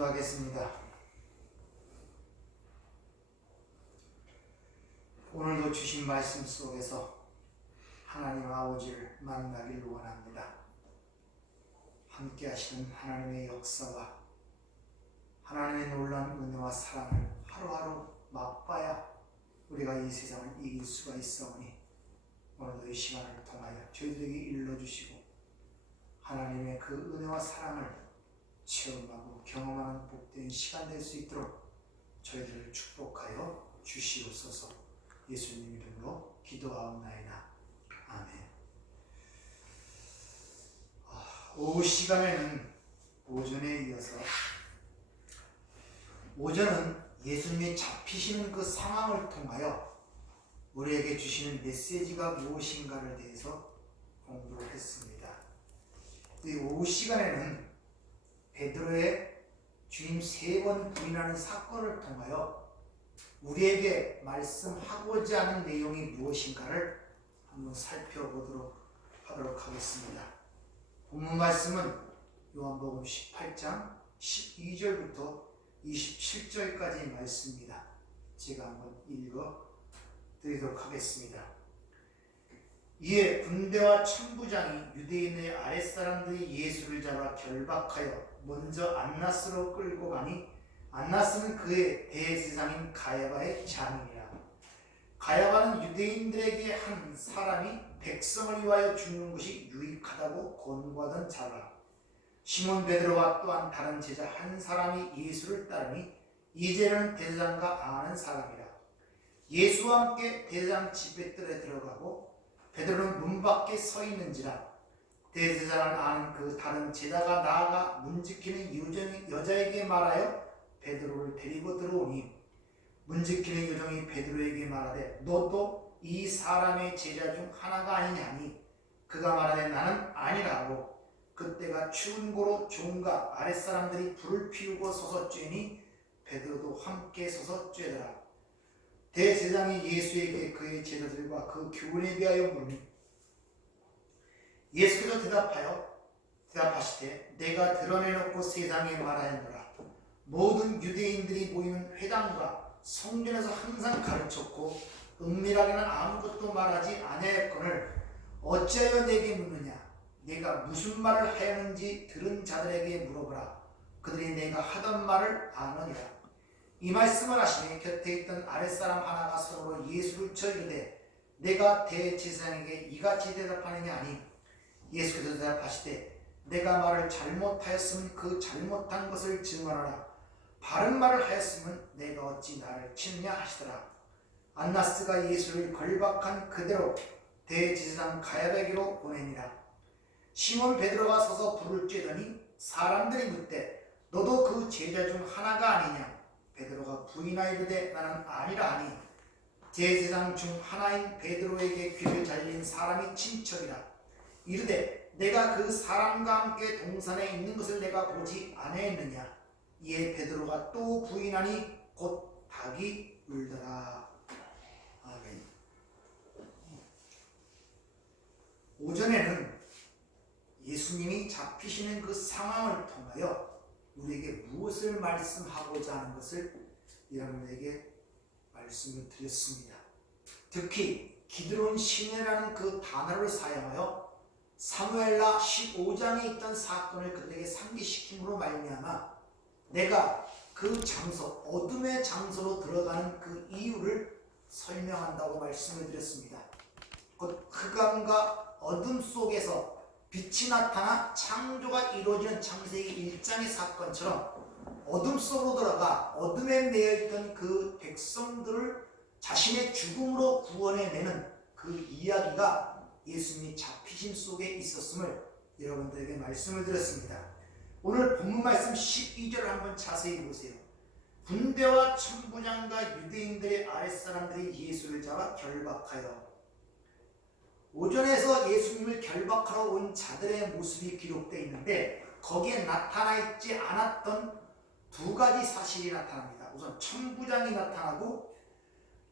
기도하겠습니다. 오늘도 주신 말씀 속에서 하나님 아버지를 만나길 원합니다. 함께 하시는 하나님의 역사와 하나님의 놀라운 은혜와 사랑을 하루하루 맛봐야 우리가 이 세상을 이길 수가 있사오니 오늘도 이 시간을 통하여 저희들에게 일러주시고 하나님의 그 은혜와 사랑을 체험하고 경험하는 복된 시간 될 수 있도록 저희들을 축복하여 주시옵소서. 예수님 이름으로 기도하옵나이다. 아멘. 오후 시간에는 오전에 이어서 오전은 예수님이 잡히시는 그 상황을 통하여 우리에게 주시는 메시지가 무엇인가를 대해서 공부를 했습니다. 이 오후 시간에는 베드로의 주님 3번 부인하는 사건을 통하여 우리에게 말씀하고자 하는 내용이 무엇인가를 한번 살펴보도록 하겠습니다. 본문 말씀은 요한복음 18장 12절부터 27절까지의 말씀입니다. 제가 한번 읽어 드리도록 하겠습니다. 이에 군대와 천부장이 유대인의 아랫사람들이 예수를 잡아 결박하여 먼저 안나스로 끌고 가니 안나스는 그의 대제사장인 가야바의 장인이라. 가야바는 유대인들에게 한 사람이 백성을 위하여 죽는 것이 유익하다고 권고하던 자라. 시몬 베드로와 또한 다른 제자 한 사람이 예수를 따르니 이제는 대제사장과 아는 사람이라. 예수와 함께 대제사장 집배들에 들어가고 베드로는 문 밖에 서 있는지라. 대제사장을 아는 그 다른 제자가 나아가 문 지키는 여자에게 말하여 베드로를 데리고 들어오니 문 지키는 여종이 베드로에게 말하되 너도 이 사람의 제자 중 하나가 아니냐니 그가 말하되 나는 아니라 하고 그때가 추운 고로 종과 아랫사람들이 불을 피우고 서서 쬐니 베드로도 함께 서서 쬐더라. 대제사장이 예수에게 그의 제자들과 그 교훈에 대하여 물으니 예수께서 대답하시되 내가 드러내놓고 세상에 말하였노라. 모든 유대인들이 모이는 회당과 성전에서 항상 가르쳤고 은밀하게는 아무것도 말하지 아니하였거늘 어찌하여 내게 묻느냐. 내가 무슨 말을 하였는지 들은 자들에게 물어보라. 그들이 내가 하던 말을 아느니라. 이 말씀을 하시니 곁에 있던 아랫사람 하나가 서로 예수를 쳐 이르되 내가 대제사장에게 이같이 대답하느냐 하니 예수께서 대답하시되 내가 말을 잘못하였으면 그 잘못한 것을 증언하라. 바른 말을 하였으면 내가 어찌 나를 치느냐 하시더라. 안나스가 예수를 결박한 그대로 대제사장 가야바에게로 보내니라. 시몬 베드로가 서서 불을 쬐더니 사람들이 묻되 너도 그 제자 중 하나가 아니냐. 베드로가 부인하여 이르되 나는 아니라 하니 제사장 중 하나인 베드로에게 귀를 잘린 사람이 친척이라. 이르되 내가 그 사람과 함께 동산에 있는 것을 내가 보지 아니했느냐. 이에 베드로가 또 부인하니 곧 닭이 울더라. 아멘. 오전에는 예수님이 잡히시는 그 상황을 통하여 우리에게 무엇을 말씀하고자 하는 것을 여러분에게 말씀을 드렸습니다. 특히 기드론 시내라는 그 단어를 사용하여 사무엘라 15장에 있던 사건을 그들에게 상기시킴으로 말미암아 내가 그 장소, 어둠의 장소로 들어가는 그 이유를 설명한다고 말씀을 드렸습니다. 곧 흑암과 어둠 속에서 빛이 나타나 창조가 이루어지는 창세기 1장의 사건처럼 어둠 속으로 들어가 어둠에 매여있던 그 백성들을 자신의 죽음으로 구원해내는 그 이야기가 예수님이 잡히심 속에 있었음을 여러분들에게 말씀을 드렸습니다. 오늘 본문 말씀 12절을 한번 자세히 보세요. 군대와 천부장과 유대인들의 아랫사람들이 예수를 잡아 결박하여. 오전에서 예수님을 결박하러 온 자들의 모습이 기록되어 있는데 거기에 나타나 있지 않았던 두 가지 사실이 나타납니다. 우선 천부장이 나타나고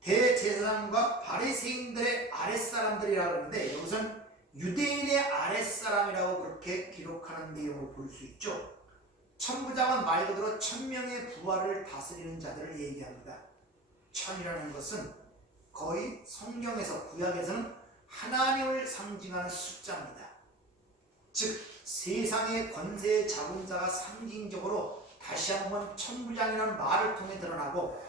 대제사장과 바리새인들의 아랫사람들이라고 하는데 여기서는 유대인의 아랫사람이라고 그렇게 기록하는 내용을 볼 수 있죠. 천부장은 말 그대로 천명의 부하를 다스리는 자들을 얘기합니다. 천이라는 것은 거의 성경에서 구약에서는 하나님을 상징하는 숫자입니다. 즉 세상의 권세 잡은 자가 상징적으로 다시 한번 천부장이라는 말을 통해 드러나고,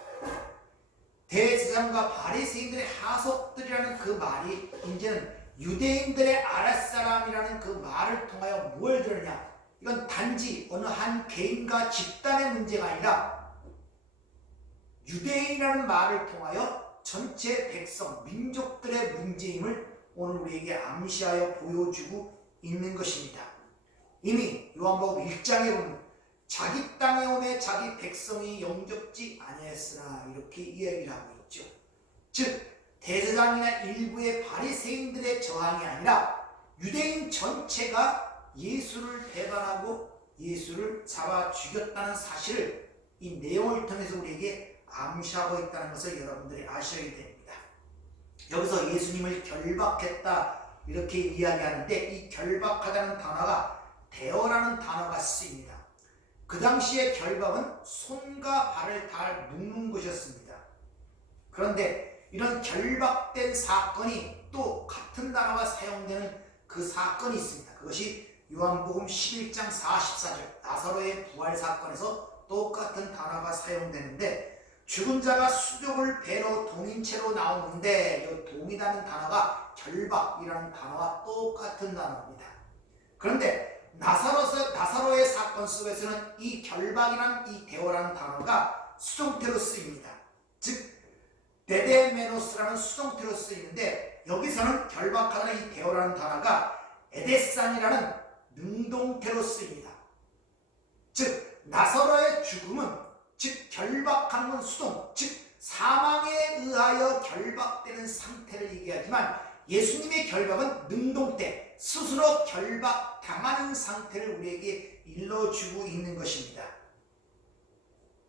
대제사장과 바리새인들의 하속들이라는 그 말이 이제는 유대인들의 아랫사람이라는 그 말을 통하여 뭘 드러내냐, 이건 단지 어느 한 개인과 집단의 문제가 아니라 유대인이라는 말을 통하여 전체 백성, 민족들의 문제임을 오늘 우리에게 암시하여 보여주고 있는 것입니다. 이미 요한복음 1장에 보면 자기 땅에 오매 자기 백성이 영접지 아니했으나 이렇게 이야기를 하고 있죠. 즉 대제사장이나 일부의 바리새인들의 저항이 아니라 유대인 전체가 예수를 배반하고 예수를 잡아 죽였다는 사실을 이 내용을 통해서 우리에게 암시하고 있다는 것을 여러분들이 아셔야 됩니다. 여기서 예수님을 결박했다 이렇게 이야기하는데, 이 결박하다는 단어가 대어라는 단어가 쓰입니다. 그 당시의 결박은 손과 발을 다 묶는 것이었습니다. 그런데 이런 결박된 사건이 또 같은 단어가 사용되는 그 사건이 있습니다. 그것이 요한복음 11장 44절 나사로의 부활 사건에서 똑같은 단어가 사용되는데, 죽은 자가 수족을 배로 동인 채로 나오는데 이 동이라는 단어가 결박이라는 단어와 똑같은 단어입니다. 그런데 나사로의 사건 속에서는 이 결박이라는 이 대어라는 단어가 수동태로 쓰입니다. 즉 데데메노스라는 수동태로 쓰이는데, 여기서는 결박하는 이 대어라는 단어가 에데산이라는 능동태로 쓰입니다. 즉 나사로의 죽음은, 즉 결박하는 건 수동, 즉 사망에 의하여 결박되는 상태를 얘기하지만, 예수님의 결박은 능동태, 스스로 결박당하는 상태를 우리에게 일러주고 있는 것입니다.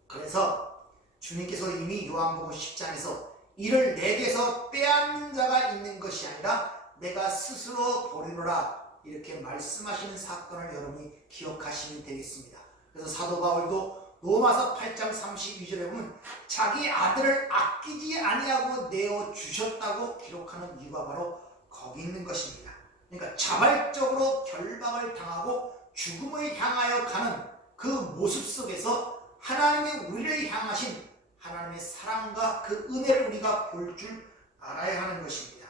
그래서 주님께서 이미 요한복음 10장에서 이를 내게서 빼앗는 자가 있는 것이 아니라 내가 스스로 버리노라 이렇게 말씀하시는 사건을 여러분이 기억하시면 되겠습니다. 그래서 사도 바울도 로마서 8장 32절에 보면 자기 아들을 아끼지 아니하고 내어 주셨다고 기록하는 이유가 바로 거기 있는 것입니다. 그러니까 자발적으로 결박을 당하고 죽음을 향하여 가는 그 모습 속에서 하나님의 우리를 향하신 하나님의 사랑과 그 은혜를 우리가 볼 줄 알아야 하는 것입니다.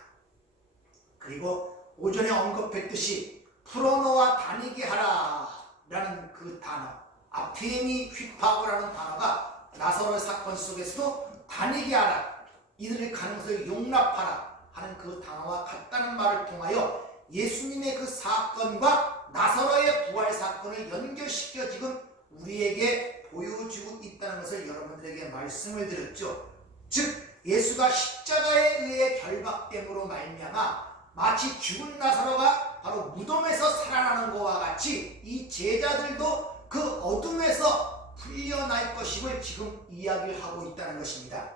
그리고 오전에 언급했듯이 풀어놓아 다니게 하라 라는 그 단어, 아피에미 휘파고라는 단어가 나사로의 사건 속에서도 다니게 하라, 이들의 가는 것을 용납하라 하는 그 단어와 같다는 말을 통하여 예수님의 그 사건과 나사로의 부활 사건을 연결시켜 지금 우리에게 보여주고 있다는 것을 여러분들에게 말씀을 드렸죠. 즉 예수가 십자가에 의해 결박됨으로 말미암아 마치 죽은 나사로가 바로 무덤에서 살아나는 것과 같이 이 제자들도 그 어둠에서 풀려날 것임을 지금 이야기를 하고 있다는 것입니다.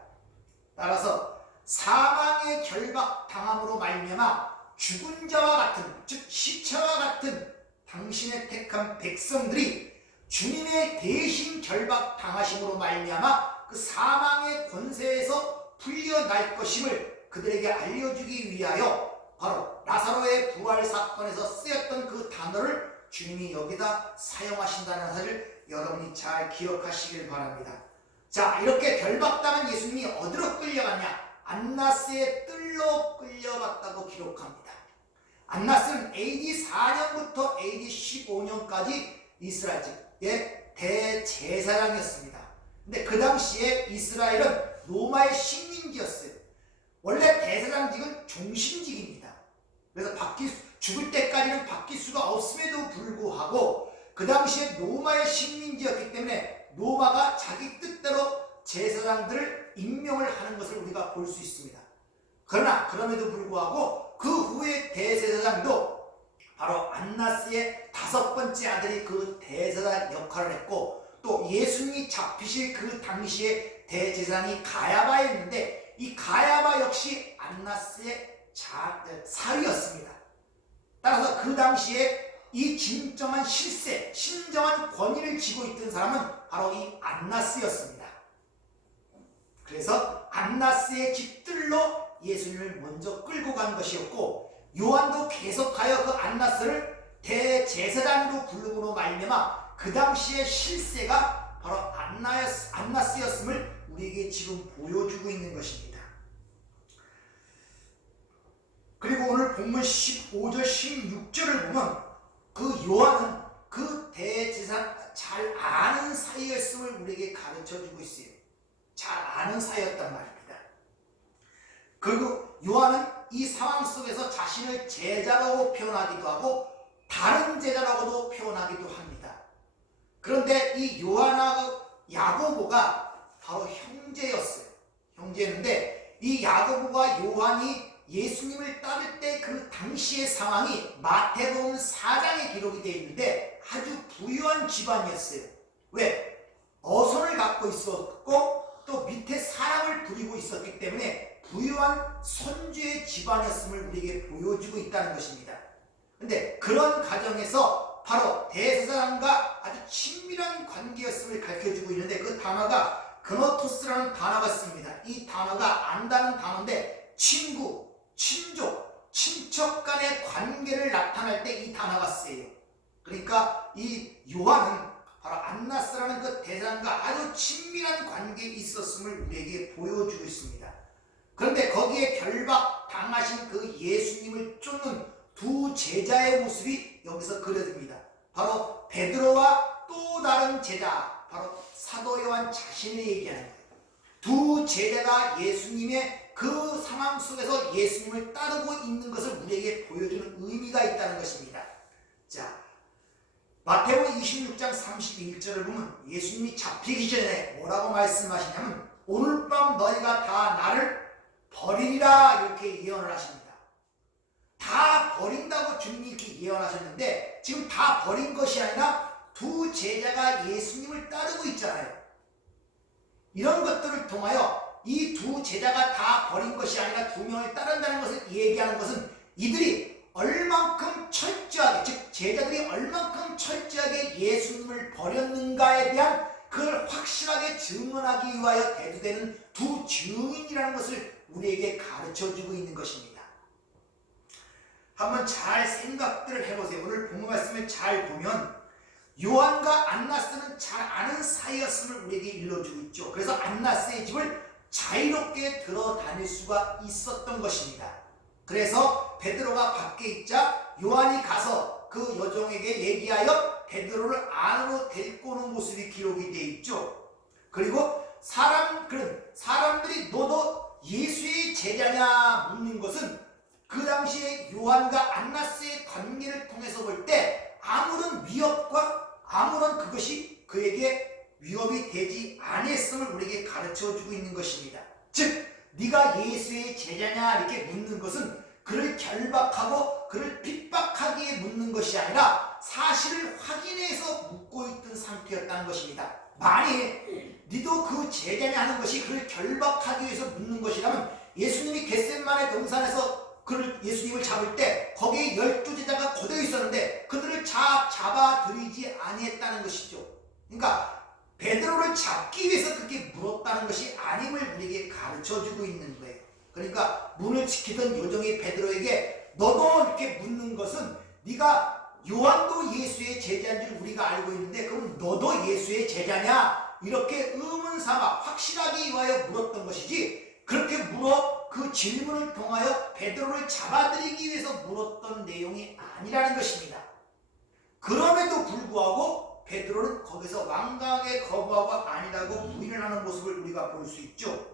따라서 사망의 결박당함으로 말미암아 죽은 자와 같은, 즉 시체와 같은 당신의 택한 백성들이 주님의 대신 결박당하심으로 말미암아 그 사망의 권세에서 풀려날 것임을 그들에게 알려주기 위하여 바로 나사로의 부활 사건에서 쓰였던 그 단어를 주님이 여기다 사용하신다는 사실을 여러분이 잘 기억하시길 바랍니다. 자, 이렇게 결박당한 예수님이 어디로 끌려갔냐? 안나스의 뜰로 끌려갔다고 기록합니다. 안나스는 AD 4년부터 AD 15년까지 이스라엘의 대제사장이었습니다. 근데 그 당시에 이스라엘은 로마의 식민지였어요. 원래 대제사장직은 종신직입니다. 그래서 죽을 때까지는 바뀔 수가 없음에도 불구하고 그 당시에 로마의 식민지였기 때문에 로마가 자기 뜻대로 제사장들을 임명을 하는 것을 우리가 볼 수 있습니다. 그러나 그럼에도 불구하고 그 후에 대제사장도 바로 안나스의 5번째 아들이 그 대제사장 역할을 했고, 또 예수님이 잡히실 그 당시에 대제사장이 가야바였는데 이 가야바 역시 안나스의 사위였습니다. 따라서 그 당시에 이 진정한 실세, 진정한 권위를 쥐고 있던 사람은 바로 이 안나스였습니다. 그래서 안나스의 집들로 예수님을 먼저 끌고 간 것이었고, 요한도 계속하여 그 안나스를 대제사장으로 부름으로 말미암아 그 당시의 실세가 바로 안나스였음을 우리에게 지금 보여주고 있는 것입니다. 그리고 오늘 본문 15절 16절을 보면 그 요한은 그 대제사장 잘 아는 사이였음을 우리에게 가르쳐주고 있어요. 잘 아는 사이였단 말입니다. 그리고 요한은 이 상황 속에서 자신을 제자라고 표현하기도 하고 다른 제자라고도 표현하기도 합니다. 그런데 이 요한하고 야고보가 바로 형제였어요. 형제였는데 이 야고보와 요한이 예수님을 따를 때 그 당시의 상황이 마태복음 4장에 기록이 되어 있는데 아주 부유한 집안이었어요. 왜? 어선을 갖고 있었고 또 밑에 사람을 부리고 있었기 때문에 부유한 선주의 집안이었음을 우리에게 보여주고 있다는 것입니다. 그런데 그런 가정에서 바로 대제사장과 아주 친밀한 관계였음을 가르쳐주고 있는데 그 단어가 그노토스라는 단어가 씁니다. 이 단어가 안다는 단어인데 친구, 친족, 친척 간의 관계를 나타낼 때 이 단어가 쓰여요. 그러니까 이 요한은 바로 안나스라는 그 대장과 아주 친밀한 관계에 있었음을 우리에게 보여주고 있습니다. 그런데 거기에 결박 당하신 그 예수님을 쫓는 두 제자의 모습이 여기서 그려집니다. 바로 베드로와 또 다른 제자, 바로 사도 요한 자신을 얘기하는 거예요. 두 제자가 예수님의 그 상황 속에서 예수님을 따르고 있는 것을 우리에게 보여주는 의미가 있다는 것입니다. 자, 마태복음 26장 31절을 보면 예수님이 잡히기 전에 뭐라고 말씀하시냐면 오늘 밤 너희가 다 나를 버리리라 이렇게 예언을 하십니다. 다 버린다고 주님이 이렇게 예언하셨는데 지금 다 버린 것이 아니라 두 제자가 예수님을 따르고 있잖아요. 이런 것들을 통하여 이 두 제자가 다 버린 것이 아니라 두 명을 따른다는 것을 얘기하는 것은 이들이 얼만큼 철저하게, 즉 제자들이 얼만큼 철저하게 예수님을 버렸는가에 대한 그걸 확실하게 증언하기 위하여 대두되는 두 증인이라는 것을 우리에게 가르쳐주고 있는 것입니다. 한번 잘 생각들을 해보세요. 오늘 본문 말씀을 잘 보면 요한과 안나스는 잘 아는 사이였음을 우리에게 일러주고 있죠. 그래서 안나스의 집을 자유롭게 들어다닐 수가 있었던 것입니다. 그래서 베드로가 밖에 있자 요한이 가서 그 여종에게 얘기하여 베드로를 안으로 데리고 오는 모습이 기록이 되어 있죠. 그리고 사람들이 너도 예수의 제자냐 묻는 것은 그 당시에 요한과 안나스의 관계를 통해서 볼 때 아무런 위협과 아무런 그것이 그에게 위협이 되지 않았음을 우리에게 가르쳐주고 있는 것입니다. 즉 네가 예수의 제자냐 이렇게 묻는 것은 그를 결박하고 그를 핍박하기에 묻는 것이 아니라 사실을 확인해서 묻고 있던 상태였다는 것입니다. 만일 네도 그 제자냐 하는 것이 그를 결박하기 위해서 묻는 것이라면 예수님이 겟세마네 동산에서 예수님을 잡을 때 거기에 12제자가 거대어 있었는데 그들을 잡아들이지 아니했다는 것이죠. 그러니까 베드로를 잡기 위해서 그렇게 물었다는 것이 아님을 우리에게 가르쳐주고 있는 거예요. 그러니까 문을 지키던 요정이 베드로에게 너도 이렇게 묻는 것은 네가 요한도 예수의 제자인 줄 우리가 알고 있는데 그럼 너도 예수의 제자냐? 이렇게 의문삼아 확실하게 위하여 물었던 것이지 그렇게 물어 그 질문을 통하여 베드로를 잡아들이기 위해서 물었던 내용이 아니라는 것입니다. 그럼에도 불구하고 베드로는 거기서 완강하게 거부하고 아니라고 부인을 하는 모습을 우리가 볼 수 있죠.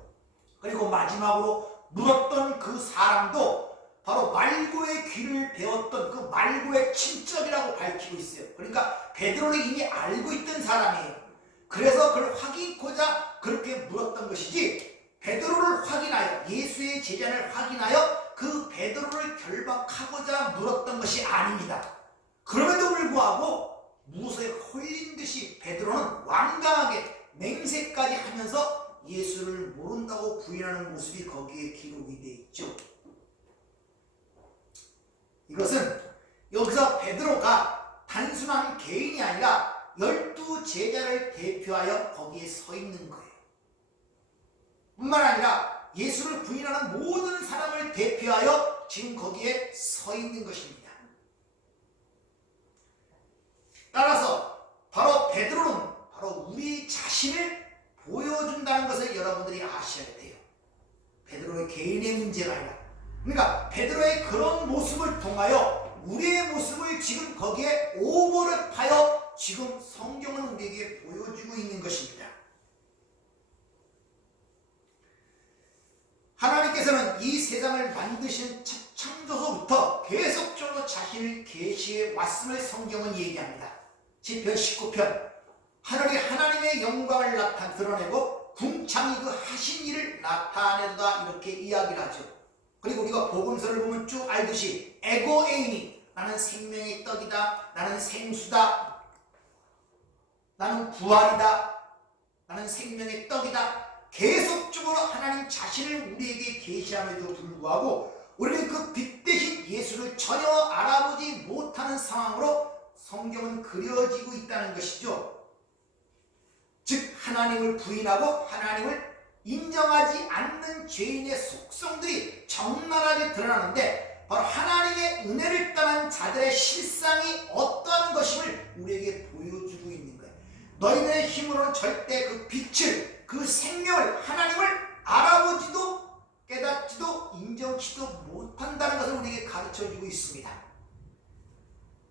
그리고 마지막으로 물었던 그 사람도 바로 말고의 귀를 배웠던 그 말고의 친척이라고 밝히고 있어요. 그러니까 베드로는 이미 알고 있던 사람이에요. 그래서 그걸 확인코자 그렇게 물었던 것이지 베드로를 확인하여 예수의 제자를 확인하여 그 베드로를 결박하고자 물었던 것이 아닙니다. 그럼에도 불구하고 무서에 홀린 듯이 베드로는 완강하게 맹세까지 하면서 예수를 모른다고 부인하는 모습이 거기에 기록이 되어 있죠. 이것은 여기서 베드로가 단순한 개인이 아니라 12제자를 대표하여 거기에 서 있는 거예요. 뿐만 아니라 예수를 부인하는 모든 사람을 대표하여 지금 거기에 서 있는 것입니다. 따라서 바로 베드로는 바로 우리 자신을 보여준다는 것을 여러분들이 아셔야 돼요. 베드로의 개인의 문제가 아니라, 그러니까 베드로의 그런 모습을 통하여 우리의 모습을 지금 거기에 오버랩하여 지금 성경은 우리에게 보여주고 있는 것입니다. 하나님께서는 이 세상을 만드신 첫 창조서부터 계속적으로 자신을 계시해 왔음을 성경은 얘기합니다. 시편 19편, 하늘이 하나님의 영광을 드러내고 궁창이 그 하신 일을 나타내다, 이렇게 이야기를 하죠. 그리고 우리가 복음서를 보면 쭉 알듯이 에고에이미, 나는 생명의 떡이다, 나는 생수다, 나는 부활이다, 나는 생명의 떡이다, 계속적으로 하나님 자신을 우리에게 계시함에도 불구하고 우리는 그 빛 대신 예수를 전혀 알아보지 못하는 상황으로 성경은 그려지고 있다는 것이죠. 즉 하나님을 부인하고 하나님을 인정하지 않는 죄인의 속성들이 적나라하게 드러나는데, 바로 하나님의 은혜를 떠난 자들의 실상이 어떠한 것임을 우리에게 보여주고 있는 거예요. 너희들의 힘으로는 절대 그 빛을, 그 생명을, 하나님을 알아보지도 깨닫지도 인정치도 못한다는 것을 우리에게 가르쳐주고 있습니다.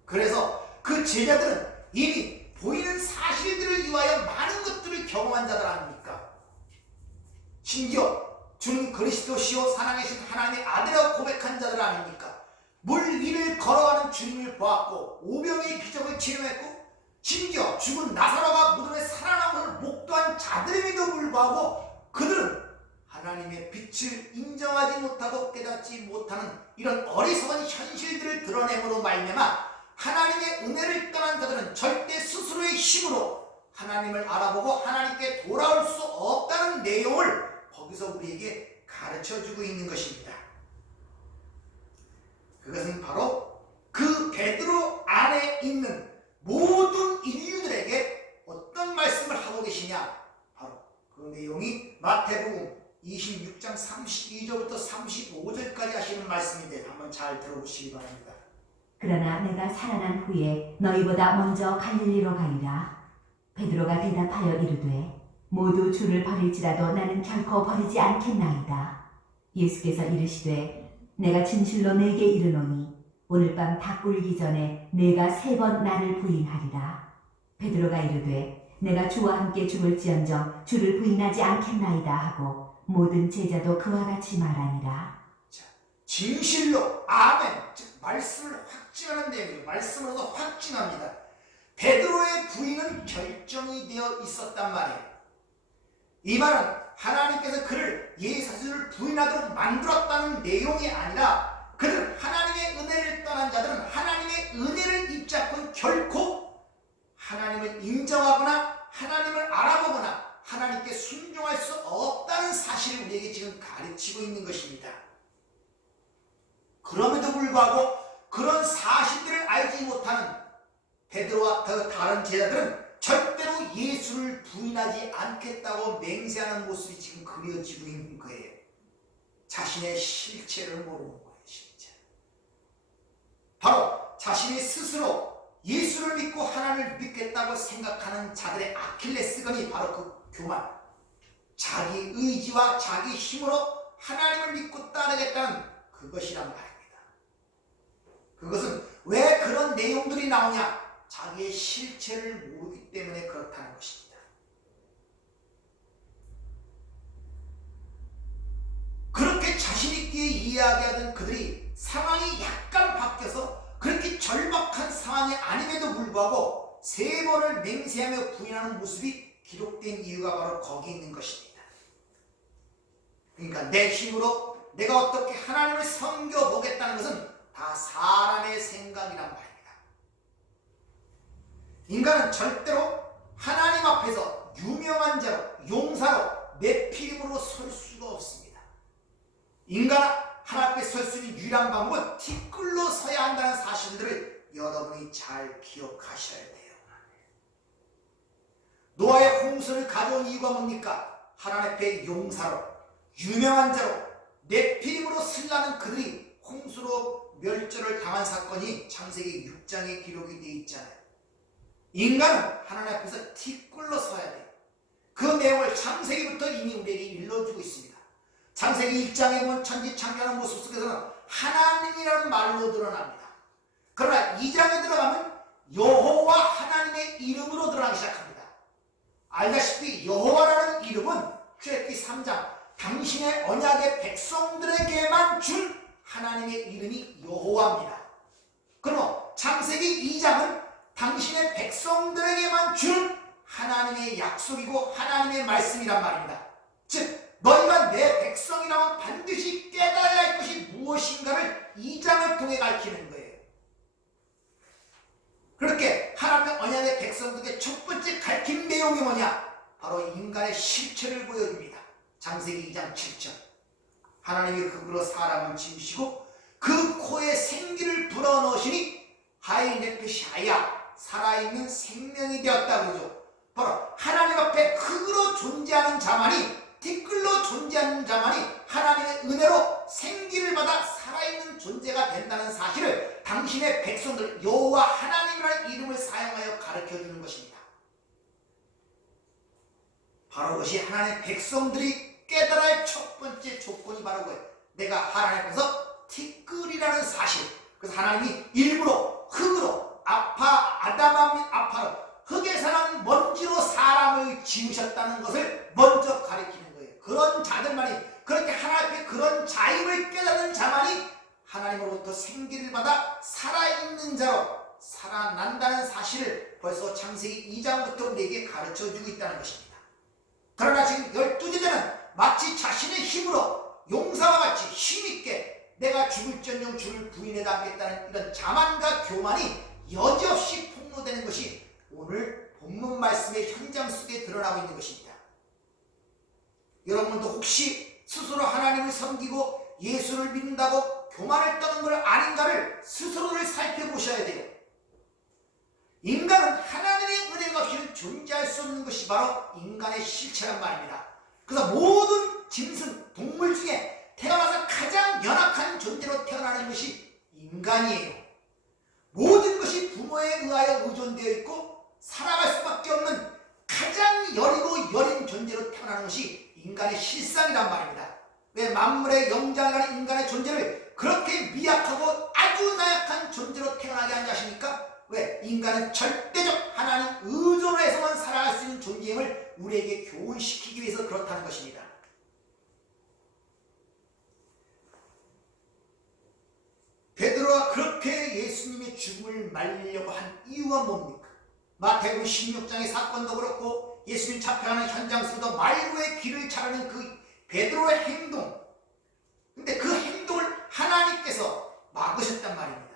그래서 그 제자들은 이미 보이는 사실들을 위하여 많은 것들을 경험한 자들 아닙니까? 심지어 주는 그리스도시요 살아계신 하나님의 아들이라고 고백한 자들 아닙니까? 물 위를 걸어가는 주님을 보았고 오병의 기적을 체험했고 심지어 죽은 나사로가 무덤에 살아난 것을 목도한 자들임에도 불구하고 그들은 하나님의 빛을 인정하지 못하고 깨닫지 못하는 이런 어리석은 현실들을 드러내므로 말미암아 하나님의 은혜를 떠난 자들은 절대 스스로의 힘으로 하나님을 알아보고 하나님께 돌아올 수 없다는 내용을 거기서 우리에게 가르쳐주고 있는 것입니다. 그것은 바로 그 베드로 안에 있는 모든 인류들에게 어떤 말씀을 하고 계시냐, 바로 그 내용이 마태복음 26장 32절부터 35절까지 하시는 말씀인데 한번 잘 들어보시기 바랍니다. 그러나 내가 살아난 후에 너희보다 먼저 갈릴리로 가리라. 베드로가 대답하여 이르되 모두 주를 버릴지라도 나는 결코 버리지 않겠나이다. 예수께서 이르시되 내가 진실로 내게 이르노니 오늘 밤 닭 울기 전에 내가 3번 나를 부인하리라. 베드로가 이르되 내가 주와 함께 죽을지언정 주를 부인하지 않겠나이다 하고 모든 제자도 그와 같이 말하니라. 진실로 아멘, 즉 말씀을 확증하는 내용이에요. 말씀으로서 확증합니다. 베드로의 부인은 결정이 되어 있었단 말이에요. 이 말은 하나님께서 그를 예수를 부인하도록 만들었다는 내용이 아니라 그들은 하나님의 은혜를 떠난 자들은 하나님의 은혜를 입잡고는 결코 하나님을 인정하거나 하나님을 알아보거나 하나님께 순종할 수 없다는 사실을 우리에게 지금 가르치고 있는 것입니다. 그럼에도 불구하고 그런 사실들을 알지 못하는 베드로와 다른 제자들은 절대로 예수를 부인하지 않겠다고 맹세하는 모습이 지금 그려지고 있는 거예요. 자신의 실체를 모르는 거예요. 실체. 바로 자신이 스스로 예수를 믿고 하나님을 믿겠다고 생각하는 자들의 아킬레스건이 바로 그 교만, 자기 의지와 자기 힘으로 하나님을 믿고 따르겠다는 그것이란 말입니다. 그것은 왜 그런 내용들이 나오냐? 자기의 실체를 모르기 때문에 그렇다는 것입니다. 그렇게 자신있게 이야기하던 그들이 상황이 약간 바뀌어서 그렇게 절박한 상황이 아님에도 불구하고 3번을 맹세하며 부인하는 모습이 기록된 이유가 바로 거기 있는 것입니다. 그러니까 내 힘으로 내가 어떻게 하나님을 섬겨보겠다는 것은 다 사람의 생각이란 말입니다. 인간은 절대로 하나님 앞에서 유명한 자로, 용사로, 매필임으로 설 수가 없습니다. 인간 하나님 앞에 설 수 있는 유일한 방법은 티끌로 서야 한다는 사실들을 여러분이 잘 기억하십시오. 기억하셔야 돼요. 노아의 홍수를 가져온 이유가 뭡니까? 하나님 앞에 용사로 유명한 자로 네피림으로 슬라는 그들이 홍수로 멸절을 당한 사건이 창세기 6장에 기록이 되어 있잖아요. 인간은 하나님 앞에서 티끌로 서야 돼요. 그 내용을 창세기부터 이미 우리에게 일러주고 있습니다. 창세기 1장에 보면 천지 창조하는 모습 속에서는 하나님이라는 말로 드러납니다. 그러나 2장에 들어가면 여호와 하나님의 이름으로 드러나기 시작합니다. 알다시피 여호와라는 이름은 출애굽기 3장 당신의 언약의 백성들에게만 준 하나님의 이름이 여호와입니다. 그러나 창세기 2장은 당신의 백성들에게만 준 하나님의 약속이고 하나님의 말씀이란 말입니다. 즉 너희가 내 백성이라면 반드시 깨달아야 할 것이 무엇인가를 2장을 통해 가르치는 거예요. 그렇게 하나님의 언약의 백성들에게 첫 번째 가르친 내용이 뭐냐? 바로 인간의 실체를 보여줍니다. 창세기 2장 7절 하나님이 흙으로 사람을 지으시고 그 코에 생기를 불어넣으시니 하이 네페시 하야 살아있는 생명이 되었다 그러죠. 바로 하나님 앞에 흙으로 존재하는 자만이 티끌로 존재하는 자만이 하나님의 은혜로 생기를 받아 살아있는 존재가 된다는 사실을 당신의 백성들 여호와 하나님이라는 이름을 사용하여 가르쳐주는 것입니다. 바로 그것이 하나님의 백성들이 깨달아야 할 첫 번째 조건이 바로 그거예요. 내가 하나님 앞에서 티끌이라는 사실. 그래서 하나님이 일부러 흙으로 아담아 및 아파로 흙에 사는 먼지로 사람을 지으셨다는 것을 먼저 가리키는 거예요. 그런 자들만이 그렇게 하나님 앞에 그런 자임을 깨닫는 자만이 하나님으로부터 생기를 받아 살아있는 자로 살아난다는 사실을 벌써 창세기 2장부터 우리에게 가르쳐주고 있다는 것입니다. 그러나 지금 12제자는 마치 자신의 힘으로 용사와 같이 힘있게 내가 죽을지언정 주를 부인해도 않겠다는 이런 자만과 교만이 여지없이 폭로되는 것이 오늘 본문 말씀의 현장 속에 드러나고 있는 것입니다. 여러분도 혹시 스스로 하나님을 섬기고 예수를 믿는다고 교만을 떠는 걸 아닌가를 스스로를 살펴보셔야 돼요. 인간은 하나님의 은혜가 없이는 존재할 수 없는 것이 바로 인간의 실체란 말입니다. 그래서 모든 짐승, 동물 중에 태어나서 가장 연약한 존재로 태어나는 것이 인간이에요. 모든 것이 부모에 의하여 의존되어 있고 살아갈 수밖에 없는 가장 여리고 여린 존재로 태어나는 것이 인간의 실상이란 말입니다. 왜 만물의 영장이라는 인간의 존재를 그렇게 미약하고 아주 나약한 존재로 태어나게 하지 않습니까? 왜? 인간은 절대적 하나님 의존에서만 살아갈 수 있는 존재임을 우리에게 교훈시키기 위해서 그렇다는 것입니다. 베드로가 그렇게 예수님의 죽음을 말리려고 한 이유가 뭡니까? 마태복음 16장의 사건도 그렇고 예수님 잡혀가는 현장 속에서 말로의 길을 자르는 그 베드로의 행동, 근데 그 행동을 하나님께서 막으셨단 말입니다.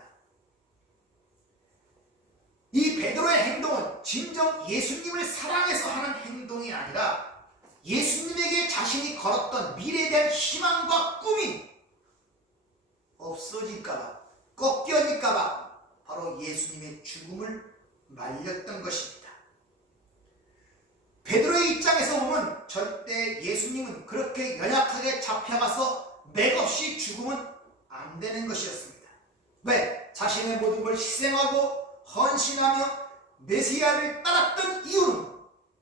이 베드로의 행동은 진정 예수님을 사랑해서 하는 행동이 아니라 예수님에게 자신이 걸었던 미래에 대한 희망과 꿈이 없어질까봐, 꺾여질까봐 바로 예수님의 죽음을 말렸던 것입니다. 베드로의 입장에서 보면 절대 예수님은 그렇게 연약하게 잡혀가서 맥없이 죽으면 안 되는 것이었습니다. 왜? 자신의 모든 걸 희생하고 헌신하며 메시아를 따랐던 이유는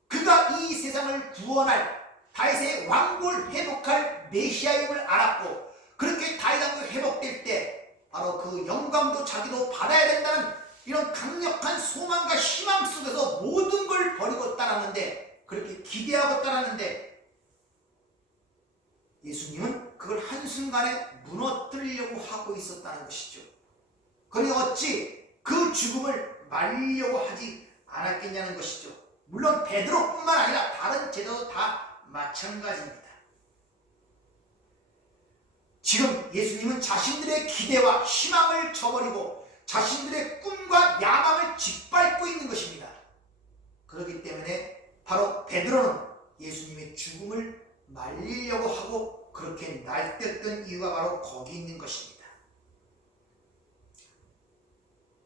그가 이 세상을 구원할 다윗의 왕국을 회복할 메시아임을 알았고, 그렇게 다윗 왕국이 회복될 때 바로 그 영광도 자기도 받아야 된다는 이런 강력한 소망과 희망 속에서 모든 걸 버리고 따랐는데, 그렇게 기대하고 따랐는데 예수님은 그걸 한순간에 무너뜨리려고 하고 있었다는 것이죠. 그러니 어찌 그 죽음을 말리려고 하지 않았겠냐는 것이죠. 물론 베드로뿐만 아니라 다른 제자도 다 마찬가지입니다. 지금 예수님은 자신들의 기대와 희망을 저버리고 자신들의 꿈과 야망을 짓밟고 있는 것입니다. 그렇기 때문에 바로 베드로는 예수님의 죽음을 말리려고 하고 그렇게 날뛰었던 이유가 바로 거기 있는 것입니다.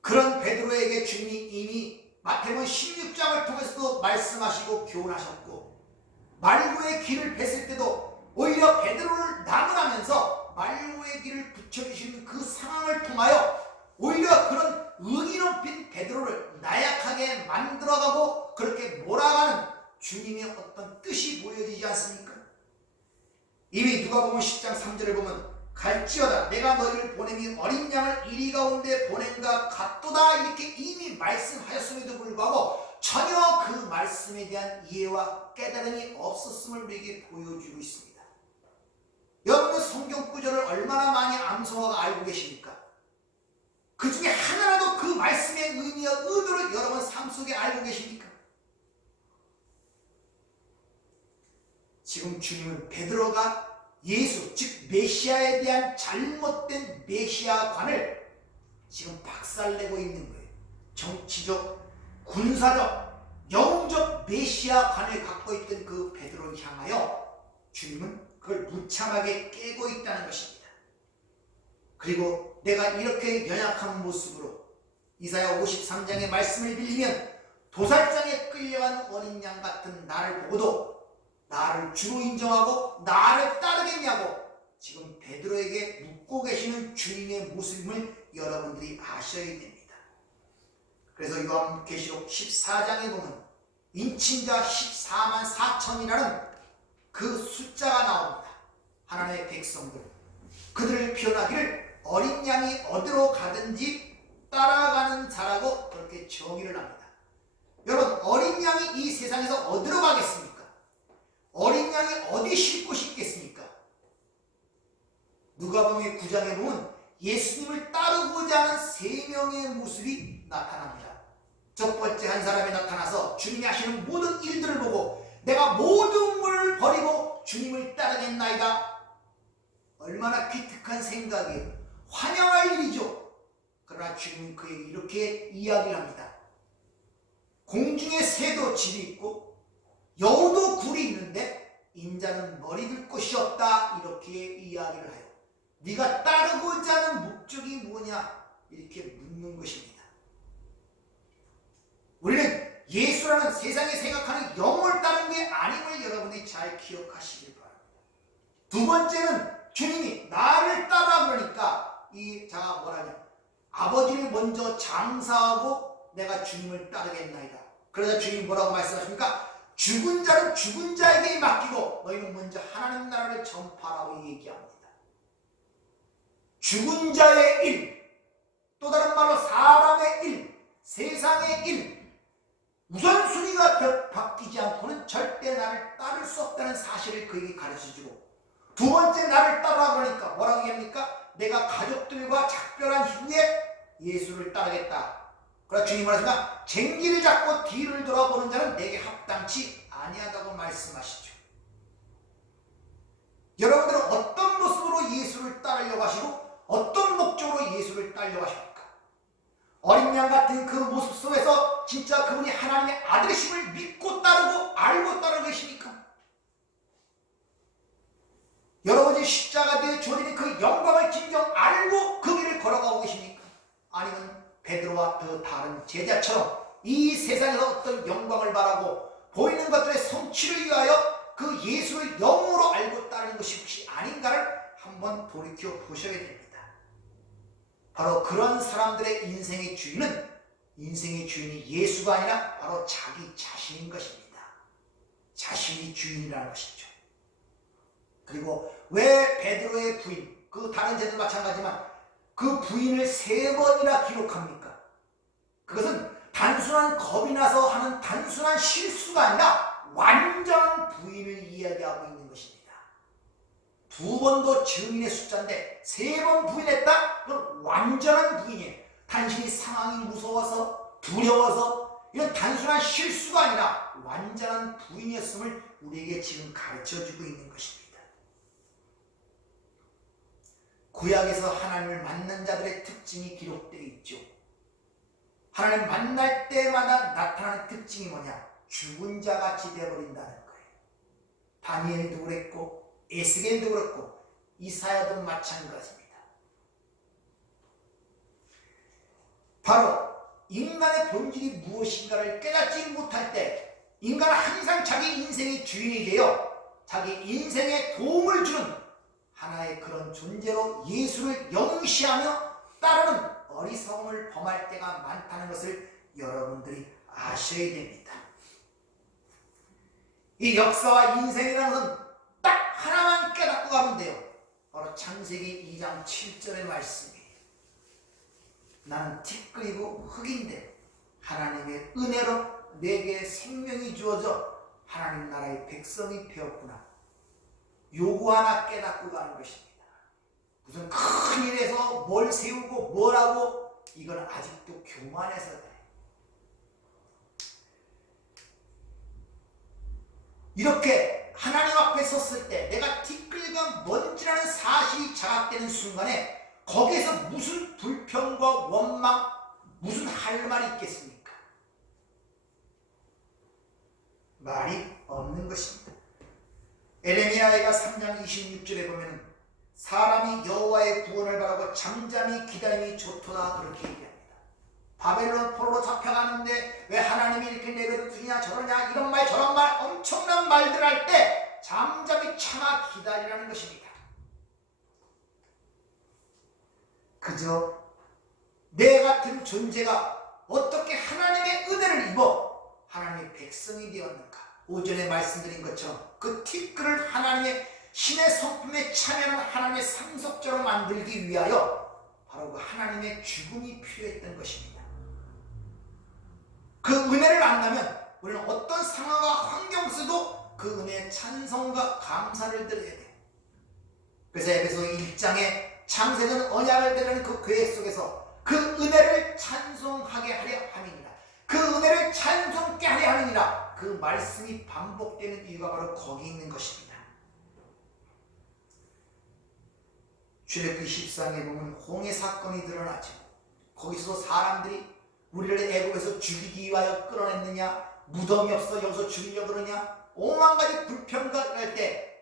그런 베드로에게 주님이 이미 마태복음 16장을 통해서도 말씀하시고 교훈하셨고, 말고의 길을 뵀을 때도 오히려 베드로를 나무라면서 말고의 길을 붙여주시는 그 상황을 통하여 오히려 그런 의기 높인 베드로를 나약하게 만들어가고 그렇게 몰아가는 주님의 어떤 뜻이 보여지지 않습니까? 이미 누가복음 10장 3절을 보면 갈지어다 내가 너희를 보냄이 어린 양을 이리 가운데 보낸가 같도다, 이렇게 이미 말씀하셨음에도 불구하고 전혀 그 말씀에 대한 이해와 깨달음이 없었음을 우리에게 보여주고 있습니다. 여러분은 성경 구절을 얼마나 많이 암송하고 알고 계십니까? 그 중에 하나라도 그 말씀의 의미와 의도를 여러분 삶 속에 알고 계십니까? 지금 주님은 베드로가 예수, 즉 메시아에 대한 잘못된 메시아관을 지금 박살내고 있는 거예요. 정치적, 군사적, 영웅적 메시아관을 갖고 있던 그 베드로를 향하여 주님은 그걸 무참하게 깨고 있다는 것입니다. 그리고 내가 이렇게 연약한 모습으로 이사야 53장의 말씀을 빌리면 도살장에 끌려간 어린 양 같은 나를 보고도 나를 주로 인정하고 나를 따르겠냐고 지금 베드로에게 묻고 계시는 주님의 모습임을 여러분들이 아셔야 됩니다. 그래서 요한계시록 14장에 보면 인친자 14만 4천이라는 그 숫자가 나옵니다. 하나님의 백성들, 그들을 표현하기를 어린 양이 어디로 가든지 따라가는 자라고 그렇게 정의를 합니다. 여러분, 어린 양이 이 세상에서 어디로 가겠습니까? 어린 양이 어디 쉴 곳이 있겠습니까? 누가복음 9장에 보면 예수님을 따르고자 하는 3명의 모습이 나타납니다. 첫 번째 한 사람이 나타나서 주님이 하시는 모든 일들을 보고 내가 모든 걸 버리고 주님을 따르겠나이다. 얼마나 기특한 생각이에요. 환영할 일이죠. 그러나 주님은 그에게 이렇게 이야기를 합니다. 공중에 새도 집이 있고 여우도 굴이 있는데 인자는 머리 둘 곳이 없다, 이렇게 이야기를 하여 네가 따르고자 하는 목적이 뭐냐, 이렇게 묻는 것입니다. 우리는 예수라는 세상이 생각하는 영을 따르는 게 아님을 여러분이 잘 기억하시길 바랍니다. 두 번째는 주님이 나를 따라 그러니까 이 자가 뭐라냐, 아버지를 먼저 장사하고 내가 주님을 따르겠나이다. 그러자 주님이 뭐라고 말씀하십니까? 죽은 자는 죽은 자에게 맡기고 너희는 먼저 하나님 나라를 전파하라고 얘기합니다. 죽은 자의 일, 또 다른 말로 사람의 일, 세상의 일, 우선순위가 바뀌지 않고는 절대 나를 따를 수 없다는 사실을 그에게 가르쳐주고, 두 번째 나를 따르라 그러니까 뭐라고 얘기합니까? 내가 가족들과 작별한 후에 예수를 따르겠다. 그러나 주님은 하시나 쟁기를 잡고 뒤를 돌아보는 자는 내게 합당치 아니하다고 말씀하시죠. 여러분들은 어떤 모습으로 예수를 따르려고 하시고 어떤 목적으로 예수를 따르려고 하십니까? 어린 양 같은 그 모습 속에서 진짜 그분이 하나님의 아들이심을 믿고 따르고 알고 따르고 계십니까? 여러분이 십자가대에 조리는 그 영광을 진정 알고 그 길을 걸어가고 계십니까? 아니면 베드로와 그 다른 제자처럼 이 세상에서 어떤 영광을 바라고 보이는 것들의 성취를 위하여 그 예수를 영으로 알고 따르는 것이 혹시 아닌가를 한번 돌이켜 보셔야 됩니다. 바로 그런 사람들의 인생의 주인이 예수가 아니라 바로 자기 자신인 것입니다. 자신이 주인이라는 것이죠. 그리고 왜 베드로의 부인, 그 다른 제자도 마찬가지지만 그 부인을 3번이나 기록합니까? 그것은 단순한 겁이 나서 하는 단순한 실수가 아니라 완전한 부인을 이야기하고 있는 것입니다. 2번도 증인의 숫자인데 3번 부인했다? 그건 완전한 부인이에요. 단순히 상황이 무서워서 두려워서 이런 단순한 실수가 아니라 완전한 부인이었음을 우리에게 지금 가르쳐주고 있는 것입니다. 구약에서 하나님을 만난 자들의 특징이 기록되어 있죠. 하나님 만날 때마다 나타나는 특징이 뭐냐? 죽은 자같이 되어버린다는 거예요. 다니엘도 그랬고 에스겔도 그렇고 이사야도 마찬가지입니다. 바로 인간의 본질이 무엇인가를 깨닫지 못할 때 인간은 항상 자기 인생의 주인이 되어 자기 인생에 도움을 주는 하나의 그런 존재로 예수를 영시하며 따르는 어리석음을 범할 때가 많다는 것을 여러분들이 아셔야 됩니다. 이 역사와 인생이라는 것은 딱 하나만 깨닫고 가면 돼요. 바로 창세기 2장 7절의 말씀이에요. 나는 티끌이고 흙인데 하나님의 은혜로 내게 생명이 주어져 하나님 나라의 백성이 되었구나. 요거 하나 깨닫고 가는 것입니다. 무슨 큰 일에서 뭘 세우고 뭘 하고 이건 아직도 교만해서 그래. 이렇게 하나님 앞에 섰을 때 내가 티끌과 먼지라는 사실이 자각되는 순간에 거기에서 무슨 불평과 원망, 무슨 할 말이 있겠습니까? 말이 없는 것입니다. 에레미야가 3장 26절에 보면 사람이 여호와의 구원을 바라고 잠잠히 기다림이 좋도다 그렇게 얘기합니다. 바벨론 포로로 잡혀가는데 왜 하나님이 이렇게 내버려 두냐 저러냐 이런 말 저런 말 엄청난 말들 할 때 잠잠히 참아 기다리라는 것입니다. 그저 내 같은 존재가 어떻게 하나님의 은혜를 입어 하나님의 백성이 되었는가. 오전에 말씀드린 것처럼 그 티끌을 하나님의 신의 성품에 참여하는 하나님의 상속자로 만들기 위하여 바로 그 하나님의 죽음이 필요했던 것입니다. 그 은혜를 안다면 우리는 어떤 상황과 환경 속에도 그 은혜에 찬송과 감사를 드려야 돼요. 그래서 에베소 1장에 창세전 언약을 대하는 그 계획 속에서 그 은혜를 찬송하게 하려 함이니라. 그 은혜를 찬송케 하려 함이니라. 그 말씀이 반복되는 이유가 바로 거기 있는 것입니다. 출애굽기 14장에 보면 홍해 사건이 드러나죠. 거기서 사람들이 우리를 애굽에서 죽이기 위하여 끌어냈느냐, 무덤이 없어 여기서 죽이려고 그러냐, 오만 가지 불평가 할 때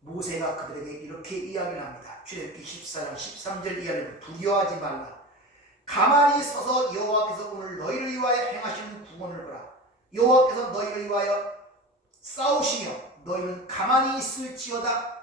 모세가 그들에게 이렇게 이야기를 합니다. 출애굽기 14장 13절 이하를 두려워하지 말라. 가만히 서서 여호와께서 오늘 너희를 위하여 행하시는 구원을 보라. 여호와께서 너희를 위하여 싸우시며 너희는 가만히 있을지어다.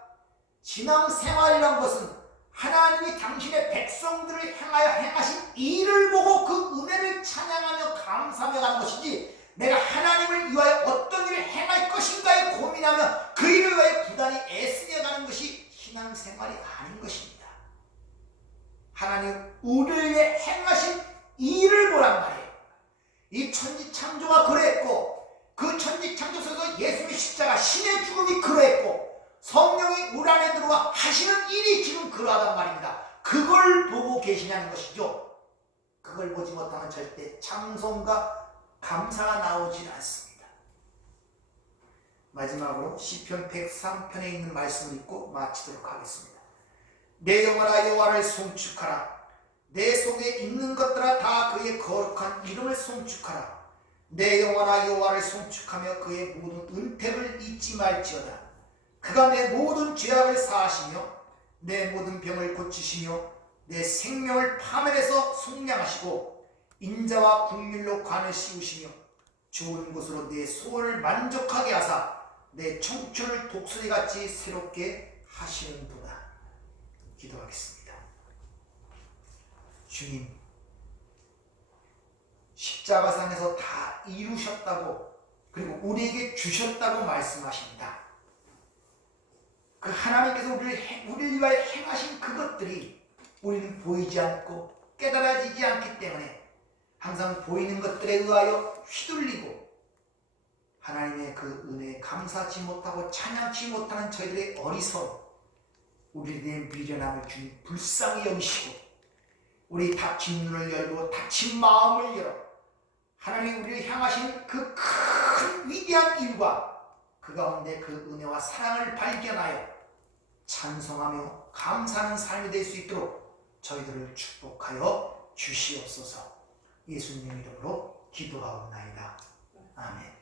신앙생활이란 것은 하나님이 당신의 백성들을 향하여 행하신 일을 보고 그 은혜를 찬양하며 감사하며 가는 것이지, 내가 하나님을 위하여 어떤 일을 행할 것인가에 고민하며 그 일을 위하여 부단히 애쓰며 가는 것이 신앙생활이 아닌 것입니다. 하나님 우리를 위해 행하신 일을 보란 말이에요. 이 천지창조가 그랬고 그 천지창조 속에서 예수의 십자가 신의 죽음이 그랬고 성령이 우리 안에 들어와 하시는 일이 지금 그러하단 말입니다. 그걸 보고 계시냐는 것이죠. 그걸 보지 못하면 절대 찬송과 감사가 나오질 않습니다. 마지막으로 시편 103편에 있는 말씀을 읽고 마치도록 하겠습니다. 내 영혼아 여호와를 송축하라. 내 속에 있는 것들아 다 그의 거룩한 이름을 송축하라. 내 영혼아 여호와를 송축하며 그의 모든 은택을 잊지 말지어다. 그가 내 모든 죄악을 사하시며 내 모든 병을 고치시며 내 생명을 파멸해서 속량하시고 인자와 국률로 관을 씌우시며 좋은 곳으로 내 소원을 만족하게 하사 내 청춘을 독수리같이 새롭게 하시는도다. 기도하겠습니다. 주님, 십자가상에서 다 이루셨다고 그리고 우리에게 주셨다고 말씀하십니다. 그 하나님께서 우리를 위하여 행하신 그것들이 우리는 보이지 않고 깨달아지지 않기 때문에 항상 보이는 것들에 의하여 휘둘리고 하나님의 그 은혜에 감사하지 못하고 찬양치 못하는 저희들의 어리석음, 우리들의 미련함을 주님 불쌍히 여기시고 우리 닫힌 눈을 열고 닫힌 마음을 열어 하나님 우리를 향하신 그 큰 위대한 일과 그 가운데 그 은혜와 사랑을 발견하여 찬송하며 감사하는 삶이 될 수 있도록 저희들을 축복하여 주시옵소서. 예수님 이름으로 기도하옵나이다. 아멘.